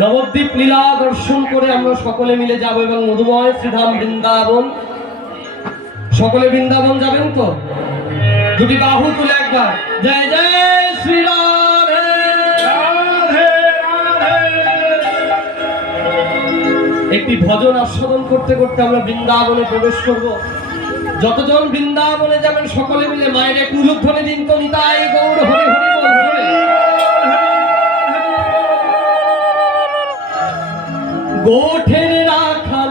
নবদ্বীপ লীলা দর্শন করে আমরা সকলে মিলে যাব এবং মধুময় শ্রীধাম বৃন্দাবন। সকলে বৃন্দাবন যাবেন তো? দুটি বাহু তুলে একবার। জয় জয় শ্রীরাম একটি ভজন আস্বাদন করতে করতে আমরা বৃন্দাবনে প্রবেশ করব। যতজন বৃন্দাবনে যাবেন সকলে মিলে মায়ের এক উলুধ্বনি দিন তো নিতাই গৌর গোঠের রাখাল।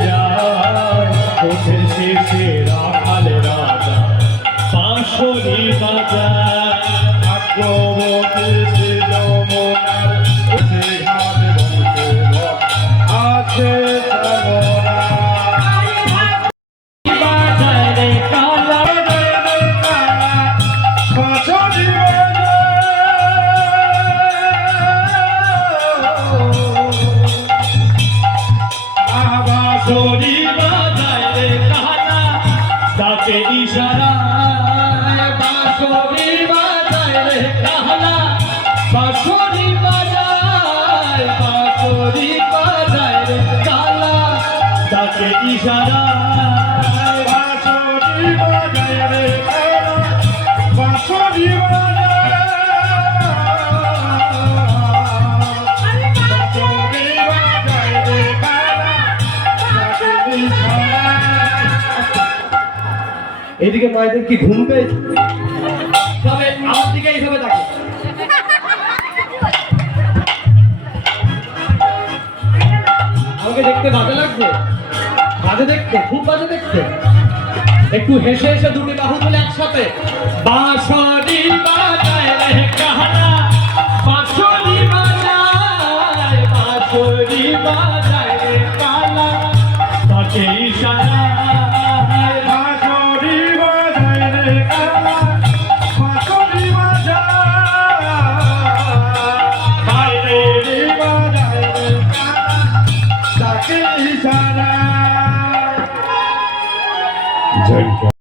কোঠের শেষে রাখাল রাজা পাশরি বাজায় এদিকে মায়েদের কি ঘুম পেয়েছে? আমার দিকে এইভাবে দেখো। আমাকে দেখতে বাজে লাগছে? বাজে দেখতে, খুব বাজে দেখতে। একটু হেসে হেসে দুটি বাহু তুলে একসাথে। বাসরি বাজায় জয় আমার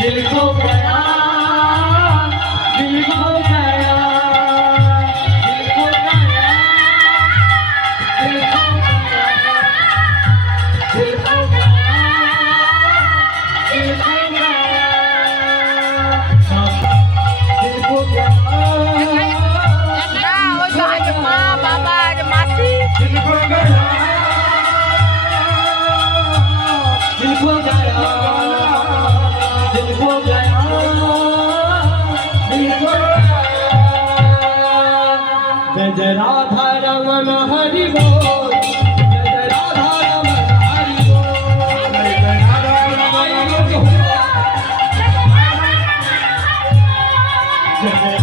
दिल को गया જય રાધા રમણ હરિ બોલ Yeah.